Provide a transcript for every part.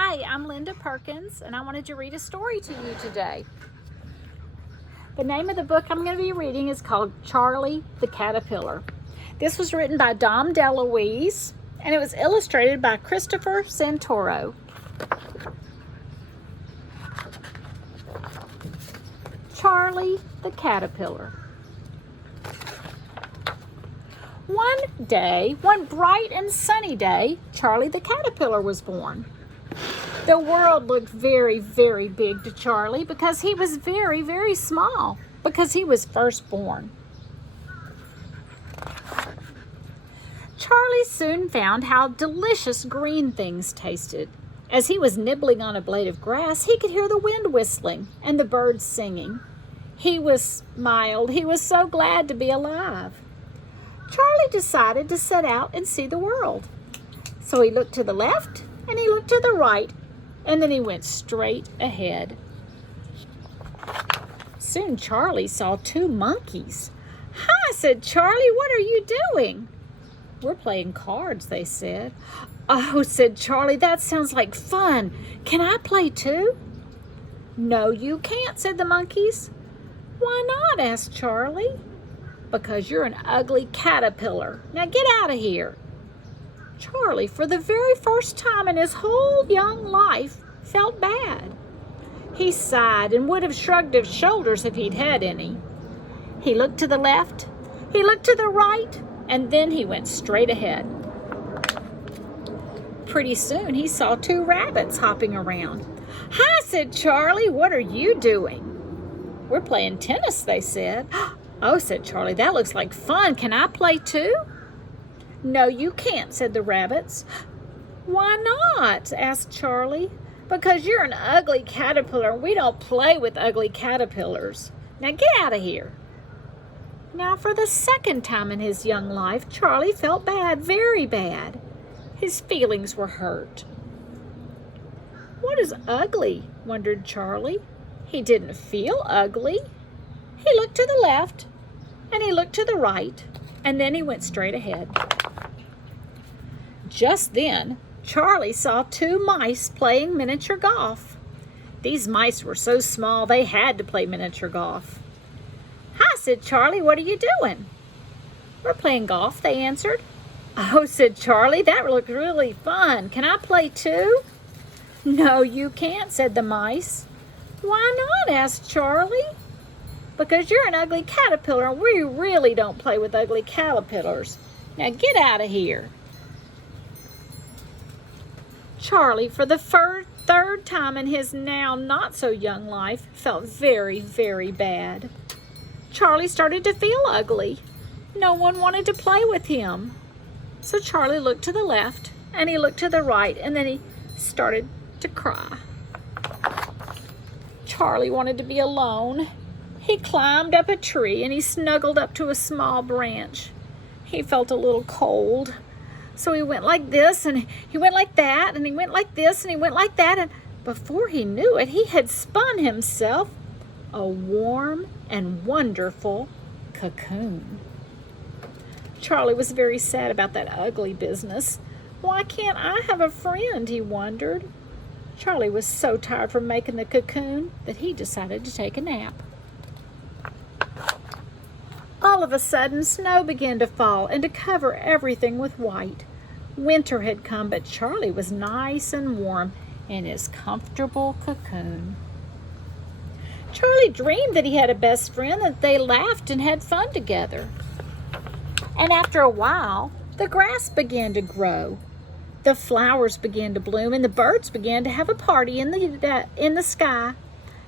Hi, I'm Linda Perkins, and I wanted to read a story to you today. The name of the book I'm going to be reading is called Charlie the Caterpillar. This was written by Dom DeLuise, and it was illustrated by Christopher Santoro. Charlie the Caterpillar. One bright and sunny day, Charlie the Caterpillar was born. The world looked very, very big to Charlie because he was very, very small, because he was first born. Charlie soon found how delicious green things tasted. As he was nibbling on a blade of grass, he could hear the wind whistling and the birds singing. He smiled. He was so glad to be alive. Charlie decided to set out and see the world. So he looked to the left and he looked to the right, and then he went straight ahead. Soon Charlie saw two monkeys. "Hi," said Charlie, "what are you doing?" "We're playing cards," they said. "Oh," said Charlie, "that sounds like fun. Can I play too?" "No, you can't," said the monkeys. "Why not?" asked Charlie. "Because you're an ugly caterpillar. Now get out of here." Charlie, for the very first time in his whole young life, felt bad. He sighed and would have shrugged his shoulders if he'd had any. He looked to the left, he looked to the right, and then he went straight ahead. Pretty soon he saw two rabbits hopping around. "Hi," said Charlie, "what are you doing?" "We're playing tennis," they said. "Oh," said Charlie, "that looks like fun. Can I play too?" "No, you can't," said the rabbits. "Why not?" asked Charlie. "Because you're an ugly caterpillar. We don't play with ugly caterpillars. Now get out of here." Now for the second time in his young life, Charlie felt bad, very bad. His feelings were hurt. "What is ugly?" wondered Charlie. He didn't feel ugly. He looked to the left and he looked to the right, and then he went straight ahead. Just then, Charlie saw two mice playing miniature golf. These mice were so small they had to play miniature golf. "Hi," said Charlie, "what are you doing?" "We're playing golf," they answered. "Oh," said Charlie, "that looks really fun. Can I play too?" "No, you can't," said the mice. "Why not?" asked Charlie. "Because you're an ugly caterpillar and we really don't play with ugly caterpillars. Now get out of here." Charlie, for the third time in his now not-so-young life, felt very, very bad. Charlie started to feel ugly. No one wanted to play with him. So Charlie looked to the left, and he looked to the right, and then he started to cry. Charlie wanted to be alone. He climbed up a tree, and he snuggled up to a small branch. He felt a little cold. So he went like this, and he went like that, and he went like this, and he went like that, and before he knew it, he had spun himself a warm and wonderful cocoon. Charlie was very sad about that ugly business. "Why can't I have a friend?" he wondered. Charlie was so tired from making the cocoon that he decided to take a nap. All of a sudden, snow began to fall and to cover everything with white. Winter had come, but Charlie was nice and warm in his comfortable cocoon. Charlie dreamed that he had a best friend, that they laughed and had fun together. And after a while, the grass began to grow. The flowers began to bloom, and the birds began to have a party in the sky.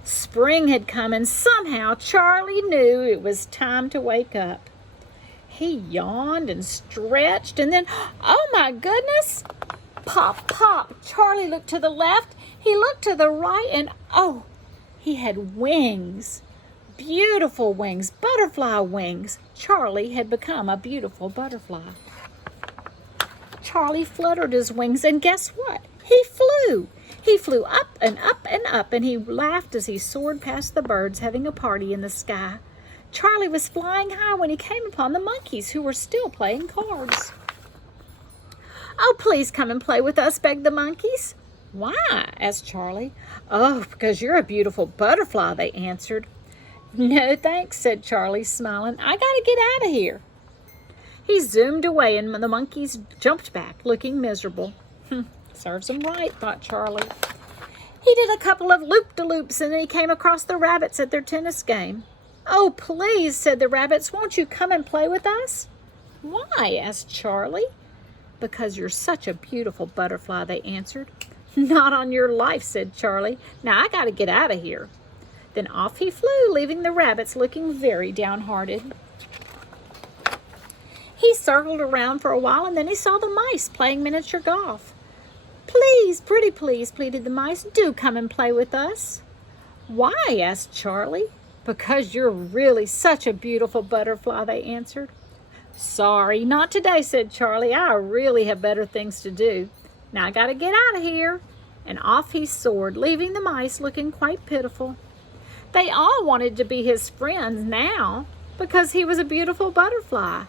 Spring had come, and somehow Charlie knew it was time to wake up. He yawned and stretched, and then, oh my goodness, pop, pop. Charlie looked to the left, he looked to the right, and oh, he had wings. Beautiful wings, butterfly wings. Charlie had become a beautiful butterfly. Charlie fluttered his wings, and guess what? He flew. He flew up and up and up, and he laughed as he soared past the birds having a party in the sky. Charlie was flying high when he came upon the monkeys, who were still playing cards. "Oh, please come and play with us," begged the monkeys. Why? Asked Charlie. Oh, because you're a beautiful butterfly, they answered. No thanks, said Charlie, smiling. I gotta get out of here. He zoomed away and the monkeys jumped back, looking miserable. Serves him right, thought Charlie. He did a couple of loop-de-loops and then he came across the rabbits at their tennis game. Oh, please, said the rabbits, won't you come and play with us? Why? Asked Charlie. Because you're such a beautiful butterfly, they answered. Not on your life, said Charlie. Now I gotta get out of here. Then off he flew, leaving the rabbits looking very downhearted. He circled around for a while and then he saw the mice playing miniature golf. Please, pretty please, pleaded the mice, do come and play with us. Why? Asked Charlie. Because you're really such a beautiful butterfly, they answered. Sorry, not today, said Charlie. I really have better things to do. Now I gotta get out of here. And off he soared, leaving the mice looking quite pitiful. They all wanted to be his friends now because he was a beautiful butterfly.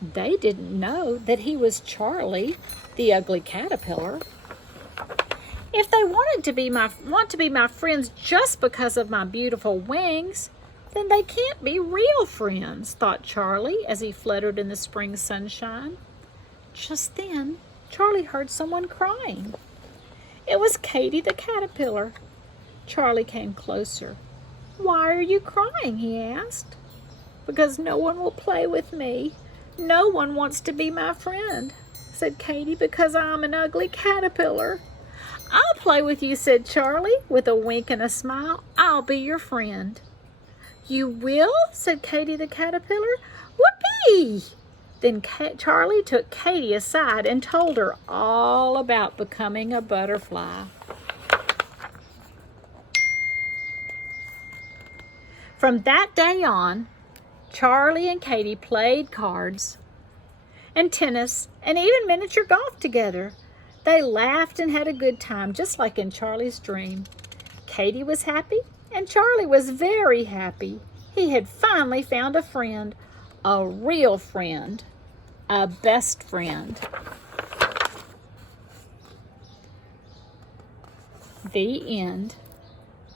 They didn't know that he was Charlie, the ugly caterpillar. If they want to be my friends just because of my beautiful wings, then they can't be real friends, thought Charlie as he fluttered in the spring sunshine. Just then, Charlie heard someone crying. It was Katy the caterpillar. Charlie came closer. Why are you crying? He asked. Because no one will play with me. No one wants to be my friend, said Katy, because I'm an ugly caterpillar. I'll play with you, said Charlie, with a wink and a smile. I'll be your friend. You will? Said Katy the caterpillar. Whoopee! Then Charlie took Katy aside and told her all about becoming a butterfly. From that day on, Charlie and Katy played cards and tennis and even miniature golf together. They laughed and had a good time, just like in Charlie's dream. Katy was happy and Charlie was very happy. He had finally found a friend, a real friend, a best friend. The end.